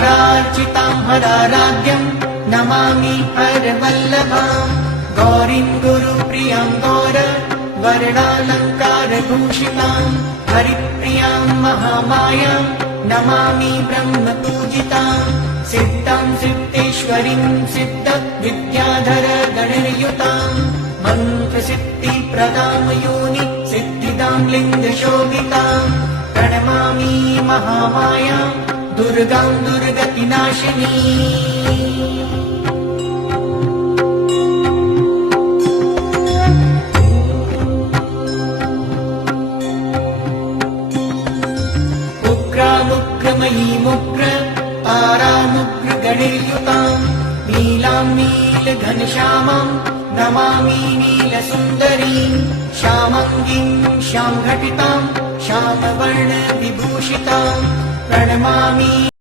हारार्चितां हराराध्यं नमामि हरवल्लभाम् गौरीं गुरुप्रियां गौरवर्णालङ्कारभूषितां हरिप्रियां महामायां नमामि ब्रह्मपूजितां सिद्धां सिद्धेश्वरीं सिद्धविद्याधर गणयुतां मन्त्रसिद्धिप्रदां योनि सिद्धिदां लिङ्गशोभितां प्रणमामि महामायां दुर्गां दुर्गतिनाशिनी। उग्रमुग्रमयीमुग्र तारामुग्रगणयुतां नीलां नीलघनश्यामां नमामि नीलसुन्दरीं श्यामाङ्गीं श्यामघटितां श्यामवर्णविभूषितां प्रणमामि।